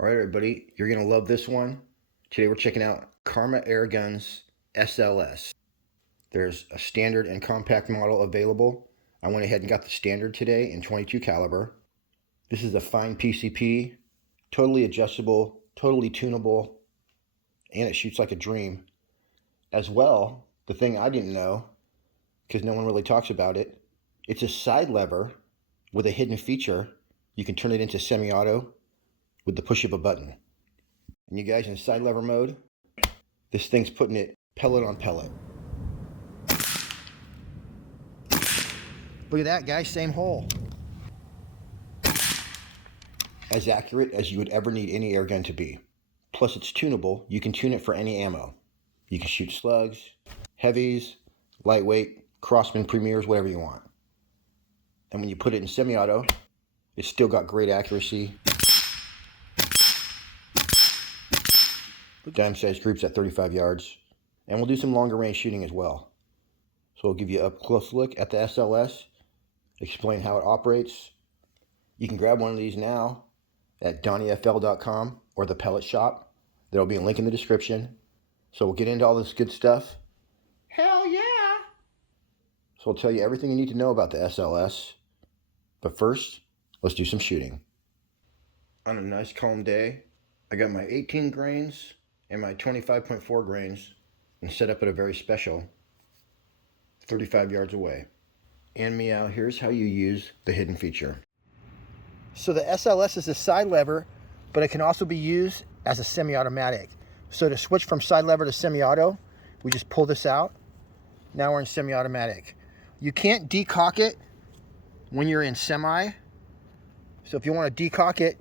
All right, everybody, you're going to love this one. Today we're checking out Karma Airguns SLS. There's a standard and compact model available. I went ahead and got the standard today in 22 caliber. This is a fine PCP, totally adjustable, totally tunable, and it shoots like a dream. As well, the thing I didn't know, because no one really talks about it, it's a side lever with a hidden feature. You can turn it into semi-auto with the push of a button. And you guys, in side lever mode, this thing's putting it pellet on pellet. Look at that, guys, same hole. As accurate as you would ever need any air gun to be. Plus it's tunable. You can tune it for any ammo. You can shoot slugs, heavies, lightweight, Crossman premiers, whatever you want. And when you put it in semi-auto, it's still got great accuracy. Dime sized groups at 35 yards. And we'll do some longer range shooting as well. So we'll give you a up close look at the SLS, explain how it operates. You can grab one of these now at donniefl.com or the pellet shop. There'll be a link in the description. So we'll get into all this good stuff. Hell yeah! So I'll tell you everything you need to know about the SLS. But first, let's do some shooting. On a nice calm day, I got my 18 grains and my 25.4 grains and set up at a very special 35 yards away. And meow, here's how you use the hidden feature. So the SLS is a side lever, but it can also be used as a semi-automatic. So to switch from side lever to semi-auto, we just pull this out. Now we're in semi-automatic. You can't decock it when you're in semi. So if you want to decock it,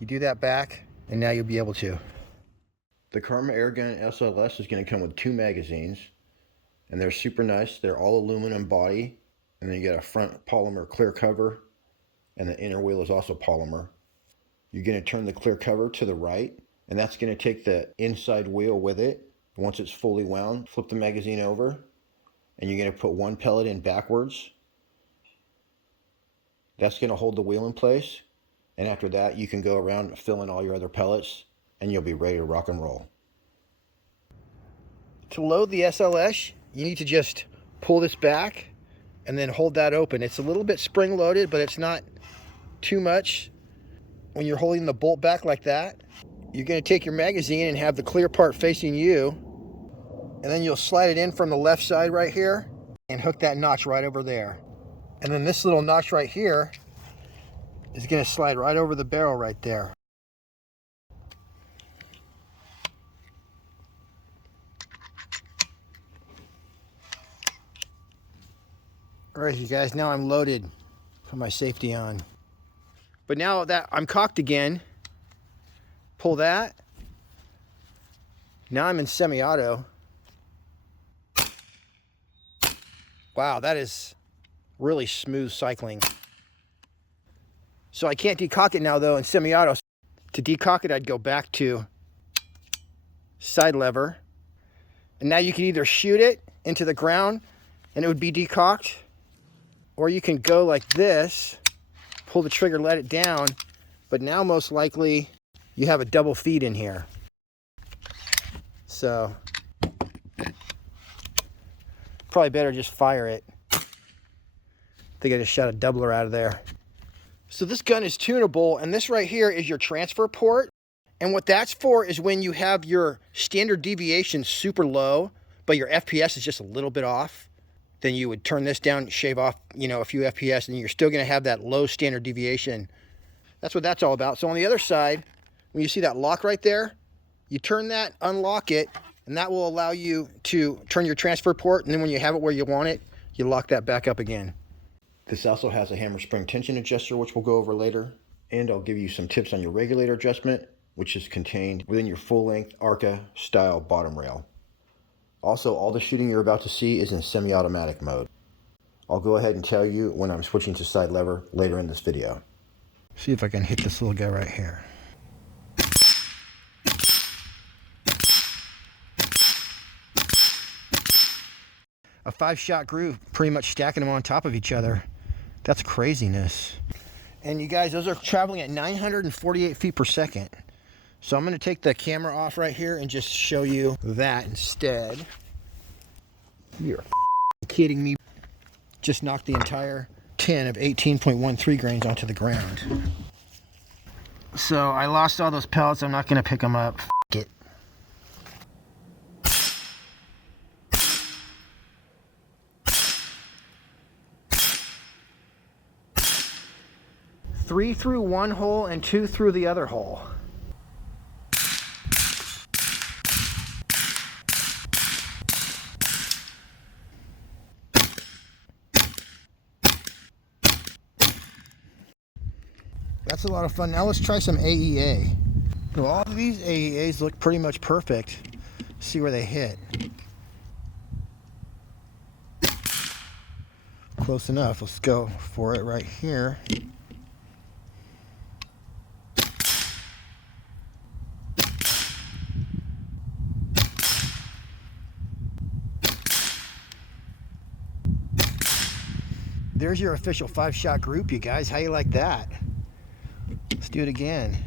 you do that back, and now you'll be able to. The Karma Airgun SLS is going to come with 2 magazines, and they're super nice. They're all aluminum body, and then you get a front polymer clear cover, and the inner wheel is also polymer. You're going to turn the clear cover to the right, and that's going to take the inside wheel with it. Once it's fully wound, flip the magazine over, and you're going to put 1 pellet in backwards. That's going to hold the wheel in place, and after that you can go around and fill in all your other pellets, and you'll be ready to rock and roll. To load the SLS, you need to just pull this back and then hold that open. It's a little bit spring loaded, but it's not too much. When you're holding the bolt back like that, you're going to take your magazine and have the clear part facing you, and then you'll slide it in from the left side right here and hook that notch right over there. And then this little notch right here is going to slide right over the barrel right there. All right, you guys, now I'm loaded. Put my safety on. But now that I'm cocked again, pull that. Now I'm in semi-auto. Wow, that is really smooth cycling. So I can't decock it now though in semi-auto. To decock it, I'd go back to side lever. And now you can either shoot it into the ground and it would be decocked, or you can go like this, pull the trigger, let it down, but now most likely you have a double feed in here. So probably better just fire it. I think I just shot a doubler out of there. So this gun is tunable, and this right here is your transfer port. And what that's for is when you have your standard deviation super low, but your FPS is just a little bit off. Then you would turn this down, shave off, a few FPS, and you're still going to have that low standard deviation. That's what that's all about. So on the other side, when you see that lock right there, you turn that, unlock it, and that will allow you to turn your transfer port, and then when you have it where you want it, you lock that back up again. This also has a hammer spring tension adjuster, which we'll go over later. And I'll give you some tips on your regulator adjustment, which is contained within your full-length ARCA style bottom rail. Also, all the shooting you're about to see is in semi-automatic mode. I'll go ahead and tell you when I'm switching to side lever later in this video. See if I can hit this little guy right here. A 5-shot group, pretty much stacking them on top of each other. That's craziness. And you guys, those are traveling at 948 feet per second. So I'm going to take the camera off right here and just show you that instead. You're kidding me. Just knocked the entire tin of 18.13 grains onto the ground. So I lost all those pellets. I'm not going to pick them up. F it. Three through one hole and 2 through the other hole. That's a lot of fun. Now let's try some AEA. Well, all of these AEAs look pretty much perfect. See where they hit. Close enough. Let's go for it right here. There's your official 5-shot group, you guys. How you like that? Let's do it again.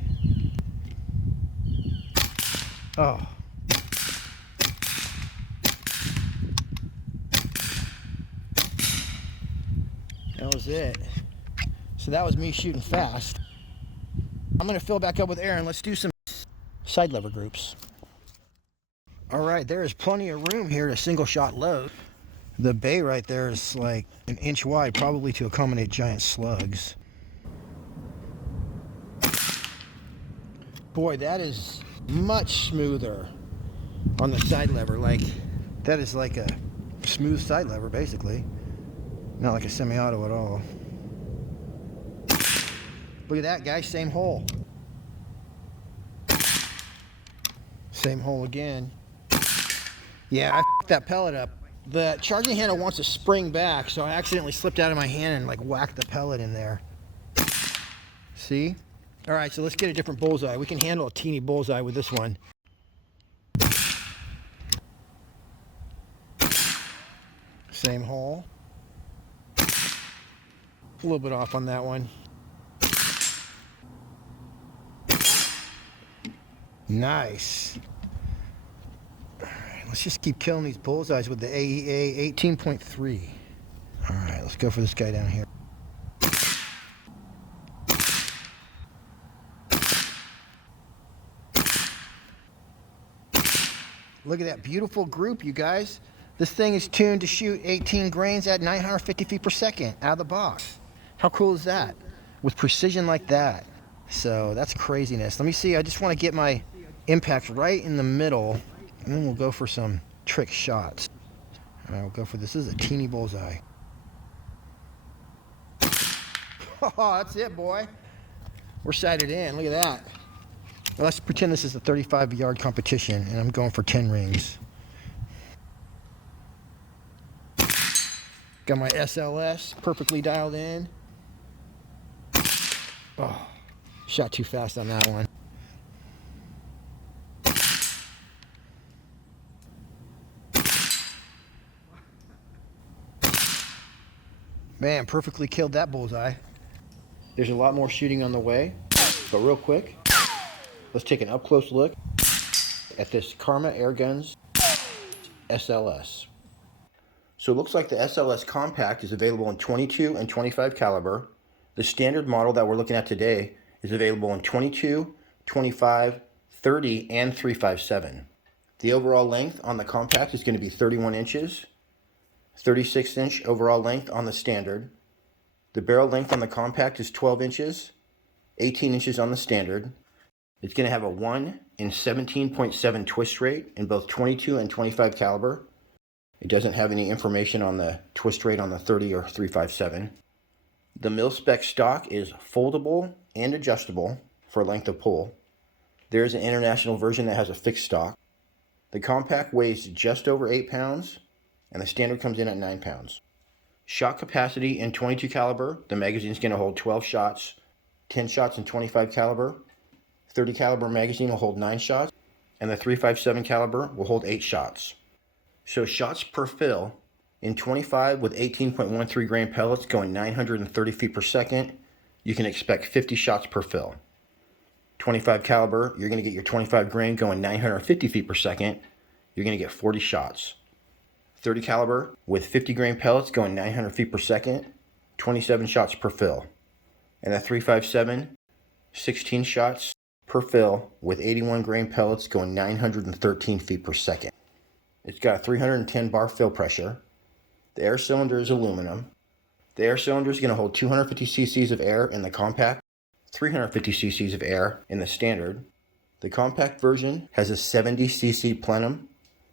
Oh. That was it. So that was me shooting fast. I'm going to fill back up with air and let's do some side lever groups. All right, there is plenty of room here to single shot load. The bay right there is like an inch wide, probably to accommodate giant slugs. Boy, that is much smoother on the side lever. Like, that is like a smooth side lever, basically. Not like a semi-auto at all. Look at that, guys. Same hole. Same hole again. Yeah, I f***ed that pellet up. The charging handle wants to spring back, so I accidentally slipped out of my hand and like whacked the pellet in there. See? All right, so let's get a different bullseye. We can handle a teeny bullseye with this one. Same hole. A little bit off on that one. Nice. All right, let's just keep killing these bullseyes with the AEA 18.3. All right, let's go for this guy down here. Look at that beautiful group, you guys. This thing is tuned to shoot 18 grains at 950 feet per second out of the box. How cool is that? With precision like that. So that's craziness. Let me see. I just want to get my impact right in the middle, and then we'll go for some trick shots. All right, we'll go for this. This is a teeny bullseye. Oh, that's it, boy. We're sighted in. Look at that. Well, let's pretend this is a 35-yard competition, and I'm going for 10 rings. Got my SLS perfectly dialed in. Oh, shot too fast on that one. Man, perfectly killed that bullseye. There's a lot more shooting on the way, but real quick, let's take an up-close look at this Karma Airguns SLS. So it looks like the SLS Compact is available in 22 and 25 caliber. The standard model that we're looking at today is available in 22, 25, 30, and 357. The overall length on the Compact is going to be 31 inches, 36-inch overall length on the standard. The barrel length on the Compact is 12 inches, 18 inches on the standard. It's going to have a 1 in 17.7 twist rate in both 22 and 25 caliber. It doesn't have any information on the twist rate on the 30 or 357. The mil-spec stock is foldable and adjustable for length of pull. There is an international version that has a fixed stock. The Compact weighs just over 8 pounds, and the standard comes in at 9 pounds. Shot capacity in 22 caliber, the magazine is going to hold 12 shots, 10 shots in 25 caliber. 30 caliber magazine will hold 9 shots, and the 357 caliber will hold 8 shots. So shots per fill in 25 with 18.13 grain pellets going 930 feet per second, you can expect 50 shots per fill. 25 caliber, you're going to get your 25 grain going 950 feet per second. You're going to get 40 shots. 30 caliber with 50 grain pellets going 900 feet per second, 27 shots per fill. And a 357, 16 shots per fill with 81 grain pellets going 913 feet per second. It's got a 310 bar fill pressure. The air cylinder is aluminum. The air cylinder is going to hold 250 cc's of air in the compact, 350 cc's of air in the standard. The compact version has a 70 cc plenum,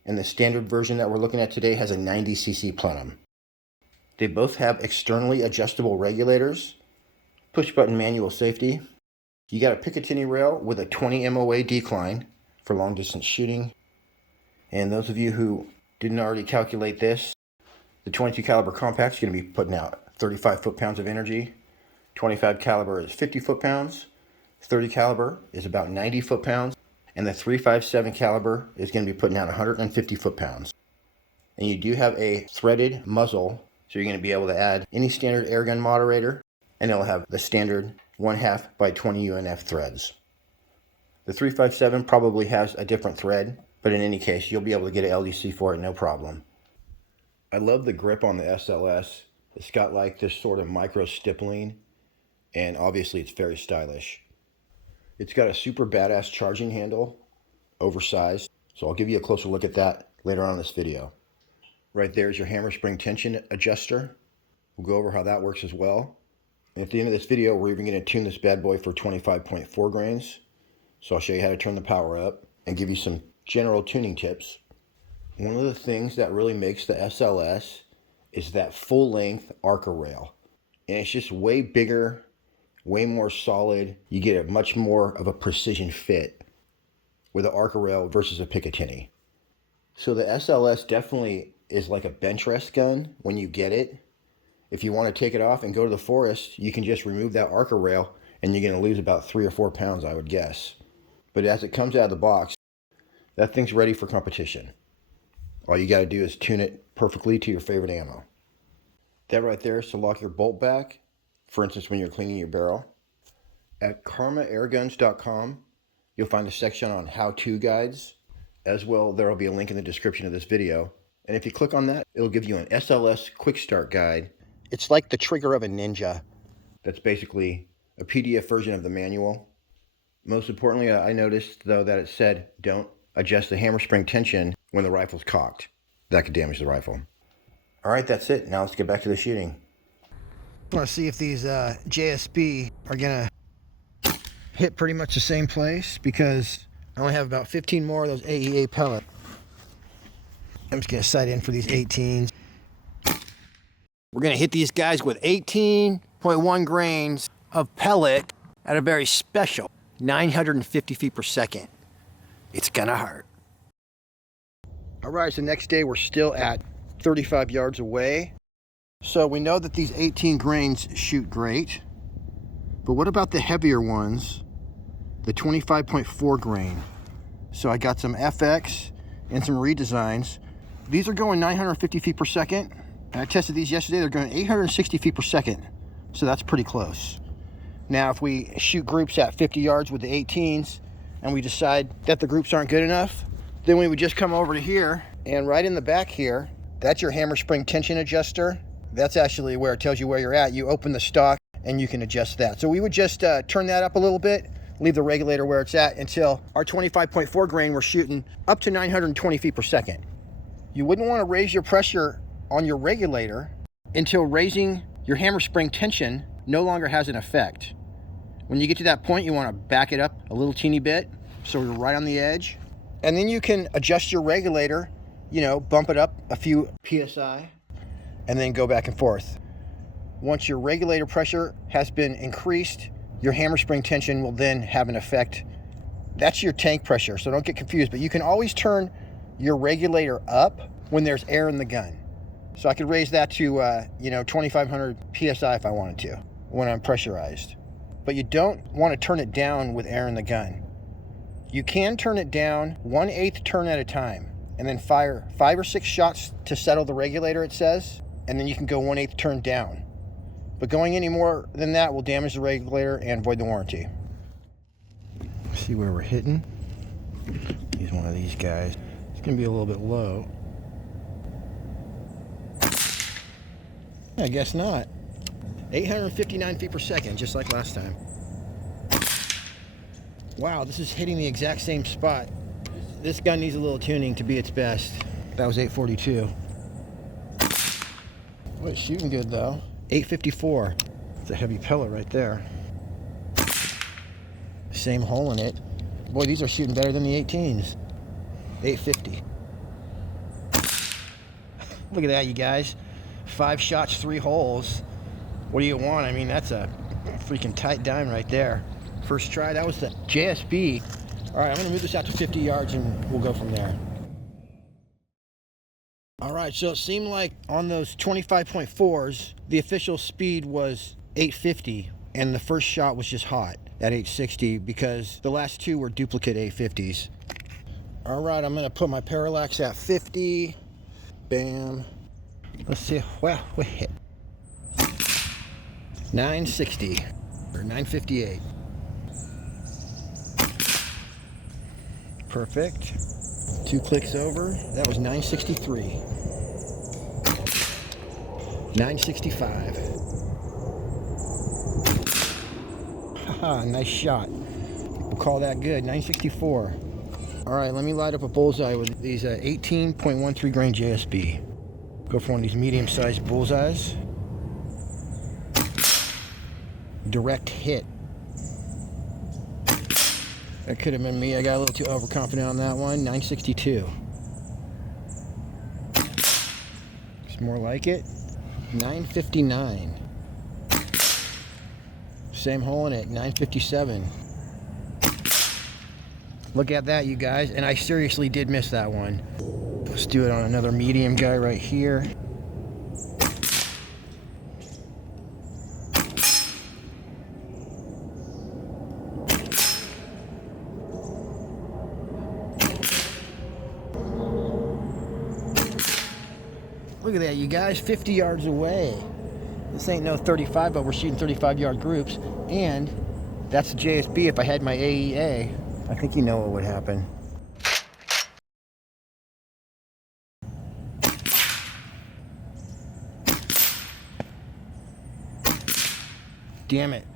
and the standard version that we're looking at today has a 90 cc plenum. They both have externally adjustable regulators, push button manual safety. You got a Picatinny rail with a 20 MOA decline for long distance shooting. And those of you who didn't already calculate this, the 22 caliber compact is going to be putting out 35 foot-pounds of energy. 25 caliber is 50 foot-pounds. 30 caliber is about 90 foot-pounds. And the 357 caliber is going to be putting out 150 foot-pounds. And you do have a threaded muzzle, so you're going to be able to add any standard airgun moderator, and it'll have the standard 1/2 by 20 UNF threads. The 357 probably has a different thread, but in any case, you'll be able to get an LDC for it, no problem. I love the grip on the SLS. It's got like this sort of micro stippling, and obviously it's very stylish. It's got a super badass charging handle, oversized, so I'll give you a closer look at that later on in this video. Right there is your hammer spring tension adjuster. We'll go over how that works as well. And at the end of this video, we're even going to tune this bad boy for 25.4 grains. So I'll show you how to turn the power up and give you some general tuning tips. One of the things that really makes the SLS is that full-length ARCA rail. And it's just way bigger, way more solid. You get a much more of a precision fit with an ARCA rail versus a Picatinny. So the SLS definitely is like a Benchrest gun when you get it. If you want to take it off and go to the forest, you can just remove that ARCA rail and you're going to lose about 3 or 4 pounds, I would guess. But as it comes out of the box, that thing's ready for competition. All you got to do is tune it perfectly to your favorite ammo. That right there is to lock your bolt back, for instance, when you're cleaning your barrel. At KarmaAirguns.com, you'll find a section on how-to guides. As well, there will be a link in the description of this video. And if you click on that, it'll give you an SLS quick start guide. It's like the trigger of a ninja. That's basically a PDF version of the manual. Most importantly, I noticed, though, that it said don't adjust the hammer spring tension when the rifle's cocked. That could damage the rifle. All right, that's it. Now let's get back to the shooting. I want to see if these JSB are going to hit pretty much the same place, because I only have about 15 more of those AEA pellet. I'm just going to sight in for these 18s. We're going to hit these guys with 18.1 grains of pellet at a very special 950 feet per second. It's going to hurt. All right, so next day we're still at 35 yards away. So we know that these 18 grains shoot great. But what about the heavier ones? The 25.4 grain. So I got some FX and some redesigns. These are going 950 feet per second. And I tested these yesterday. They're going 860 feet per second. So that's pretty close. Now, if we shoot groups at 50 yards with the 18s and we decide that the groups aren't good enough, then we would just come over to here, and right in the back here, that's your hammer spring tension adjuster. That's actually where it tells you where you're at. You open the stock and you can adjust that. So we would just turn that up a little bit, leave the regulator where it's at until our 25.4 grain, we're shooting up to 920 feet per second. You wouldn't want to raise your pressure on your regulator until raising your hammer spring tension no longer has an effect. When you get to that point, you want to back it up a little teeny bit so you're right on the edge. And then you can adjust your regulator, you know, bump it up a few PSI, and then go back and forth. Once your regulator pressure has been increased, your hammer spring tension will then have an effect. That's your tank pressure, so don't get confused. But you can always turn your regulator up when there's air in the gun. So I could raise that to, 2,500 PSI if I wanted to when I'm pressurized. But you don't want to turn it down with air in the gun. You can turn it down 1/8 turn at a time and then fire 5 or 6 shots to settle the regulator, it says, and then you can go 1/8 turn down. but going any more than that will damage the regulator and void the warranty. See where we're hitting. Use one of these guys. It's gonna be a little bit low. I guess not. 859 feet per second, just like last time. Wow, this is hitting the exact same spot. This gun needs a little tuning to be its best. That was 842. Oh, it's shooting good though. 854. It's a heavy pellet right there. Same hole in it. Boy, these are shooting better than the 18s. 850. Look at that, you guys. 5 shots, 3 holes. What do you want? I mean, that's a freaking tight dime right there. First try, that was the JSB. All right, I'm gonna move this out to 50 yards and we'll go from there. All right, so it seemed like on those 25.4s, the official speed was 850 and the first shot was just hot at 860 because the last 2 were duplicate 850s. All right, I'm gonna put my parallax at 50. Bam. Let's see. Well, we hit 960 or 958. Perfect. 2 clicks over. That was 963. 965. Haha, nice shot. We'll call that good. 964. All right, let me light up a bullseye with these 18.13 grain JSB. Go for one of these medium-sized bullseyes. Direct hit. That could have been me. I got a little too overconfident on that one. 962. It's more like it. 959. Same hole in it. 957. Look at that, you guys. And I seriously did miss that one. Let's do it on another medium guy right here. Look at that, you guys, 50 yards away. This ain't no 35, but we're shooting 35-yard groups. And that's the JSB. If I had my AEA, I think you know what would happen. Damn it.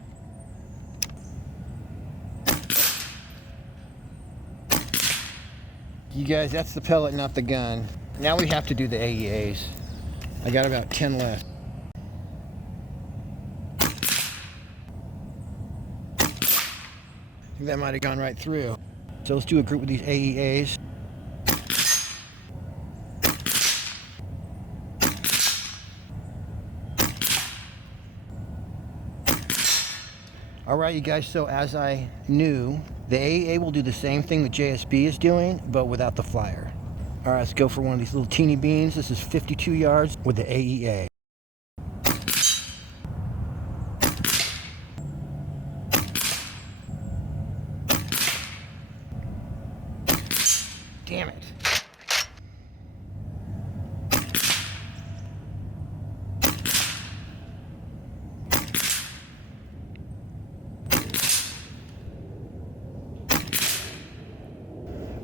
You guys, that's the pellet, not the gun. Now we have to do the AEAs. I got about 10 left. I think that might have gone right through. So let's do a group with these AEAs. All right, you guys, so as I knew, the AEA will do the same thing the JSB is doing, but without the flyer. All right, let's go for one of these little teeny beans. This is 52 yards with the AEA. Damn it.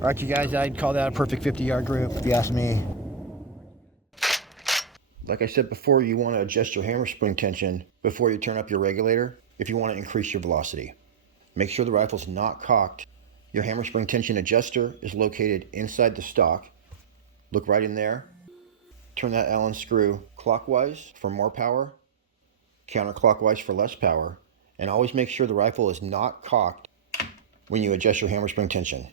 All right, you guys, I'd call that a perfect 50-yard group, if you ask me. Like I said before, you want to adjust your hammer spring tension before you turn up your regulator if you want to increase your velocity. Make sure the rifle's not cocked. Your hammer spring tension adjuster is located inside the stock. Look right in there. Turn that Allen screw clockwise for more power, counterclockwise for less power, and always make sure the rifle is not cocked when you adjust your hammer spring tension.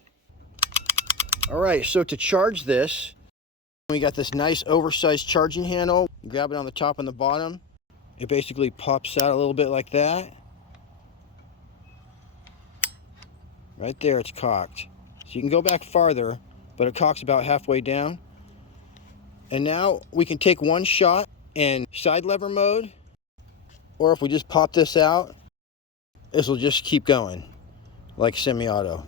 All right, so to charge this, we got this nice oversized charging handle. Grab it on the top and the bottom. It basically pops out a little bit like that. Right there, it's cocked. So you can go back farther, but it cocks about halfway down. And now we can take one shot in side lever mode, or if we just pop this out, this will just keep going like semi-auto.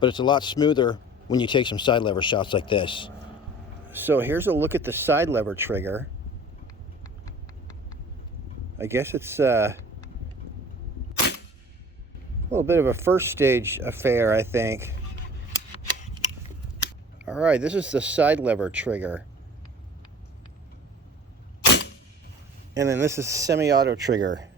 But it's a lot smoother when you take some side lever shots like this. So here's a look at the side lever trigger. I guess it's a little bit of a first stage affair, I think. All right, this is the side lever trigger. And then this is semi-auto trigger.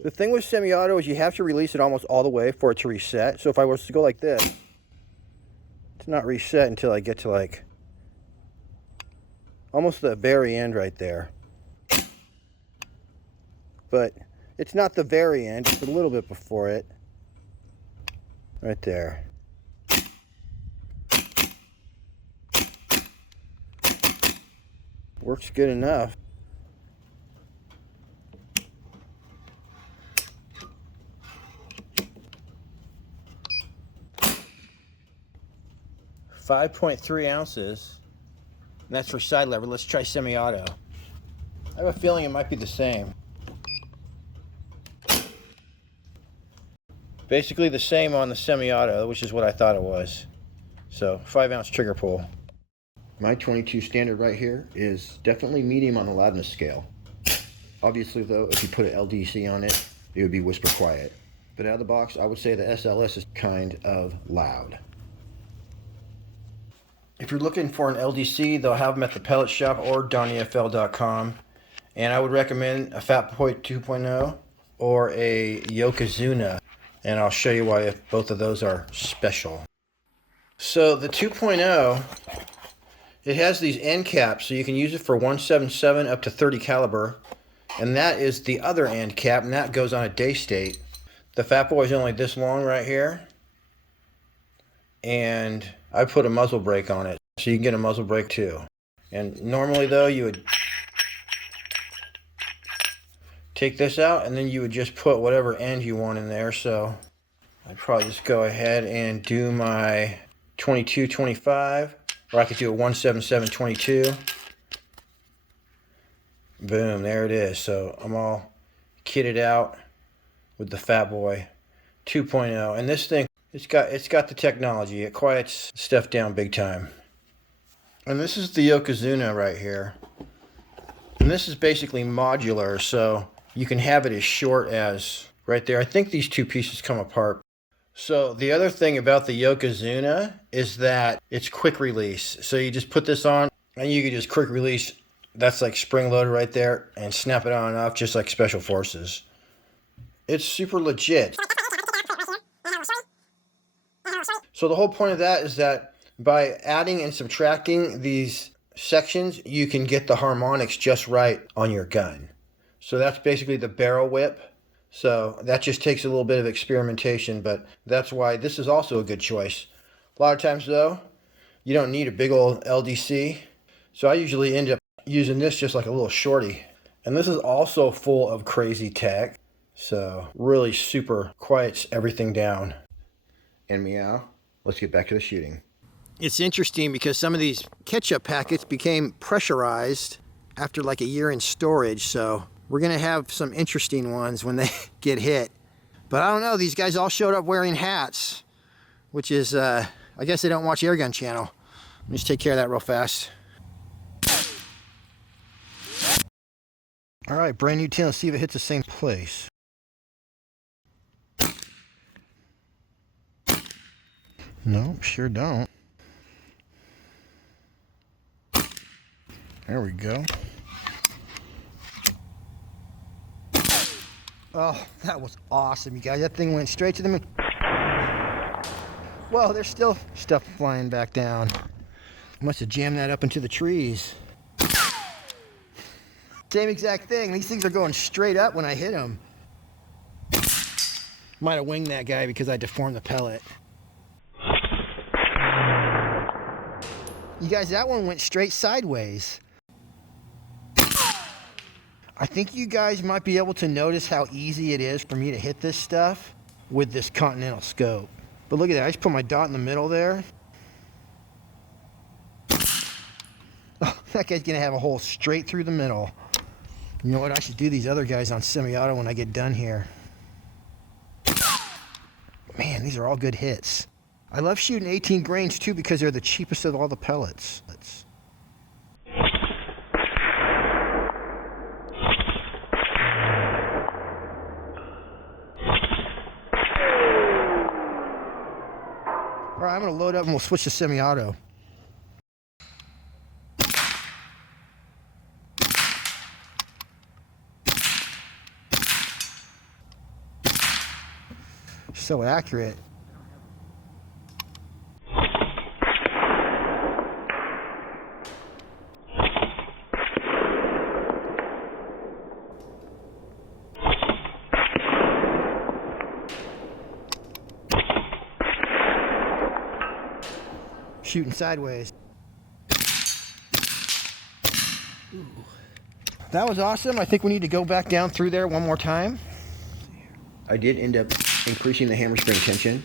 The thing with semi-auto is you have to release it almost all the way for it to reset. So if I was to go like this, it's not reset until I get to like almost the very end right there. But it's not the very end, it's a little bit before it. Right there. Works good enough. .3 ounces. And that's for side lever. Let's try semi-auto. I have a feeling it might be the same. Basically the same on the semi-auto, which is what I thought it was. So 5-ounce trigger pull. My 22 standard right here is definitely medium on the loudness scale. Obviously though, if you put an LDC on it, it would be whisper quiet. But out of the box, I would say the SLS is kind of loud. If you're looking for an LDC, they'll have them at the pellet shop or donnyfl.com. And I would recommend a Fat Boy 2.0 or a Yokozuna. And I'll show you why both of those are special. So the 2.0, it has these end caps, so you can use it for 177 up to 30 caliber. And that is the other end cap, and that goes on a day state. The Fat Boy is only this long right here. And I put a muzzle brake on it, so you can get a muzzle brake too. And normally though, you would take this out and then you would just put whatever end you want in there. So I'd probably just go ahead and do my 22-25, or I could do a 177-22. Boom, there it is. So I'm all kitted out with the Fat Boy 2.0, and this thing, it's got the technology. It quiets stuff down big time. And this is the Yokozuna right here. And this is basically modular, so you can have it as short as right there. I think these two pieces come apart. So the other thing about the Yokozuna is that it's quick release. So you just put this on and you can just quick release. That's like spring loaded right there, and snap it on and off just like Special Forces. It's super legit. So the whole point of that is that by adding and subtracting these sections, you can get the harmonics just right on your gun. So that's basically the barrel whip. So that just takes a little bit of experimentation, but that's why this is also a good choice. A lot of times though, you don't need a big old LDC. So I usually end up using this just like a little shorty. And this is also full of crazy tech. So really super quiets everything down. And meow. Let's get back to the shooting. It's interesting because some of these ketchup packets became pressurized after like a year in storage. So we're going to have some interesting ones when they get hit. But I don't know, these guys all showed up wearing hats, which is, I guess they don't watch Airgun channel. Let me just take care of that real fast. All right, brand new tin. Let's see if it hits the same place. No, sure don't. There we go. Oh, that was awesome, you guys. That thing went straight to the moon. Well, there's still stuff flying back down. Must have jammed that up into the trees. Same exact thing. These things are going straight up when I hit them. Might have winged that guy because I deformed the pellet. You guys, that one went straight sideways. I think you guys might be able to notice how easy it is for me to hit this stuff with this Continental scope. But look at that, I just put my dot in the middle there. Oh, that guy's gonna have a hole straight through the middle. You know what, I should do these other guys on semi-auto when I get done here. Man, these are all good hits. I love shooting 18 grains too because they're the cheapest of all the pellets. right, I'm going to load up and we'll switch to semi-auto. So accurate. Shooting sideways. Ooh. That was awesome. I think we need to go back down through there one more time. I did end up increasing the hammer spring tension,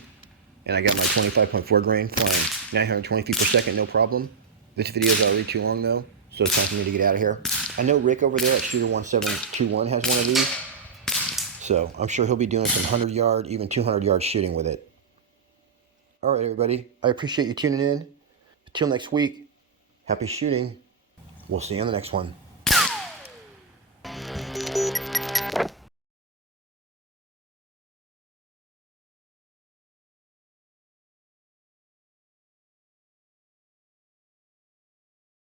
and I got my 25.4 grain flying 920 feet per second, no problem. This video is already too long though, so it's time for me to get out of here. I know Rick over there at Shooter 1721 has one of these, so I'm sure he'll be doing some 100-yard, even 200-yard shooting with it. All right, everybody. I appreciate you tuning in. Until next week, happy shooting. We'll see you on the next one.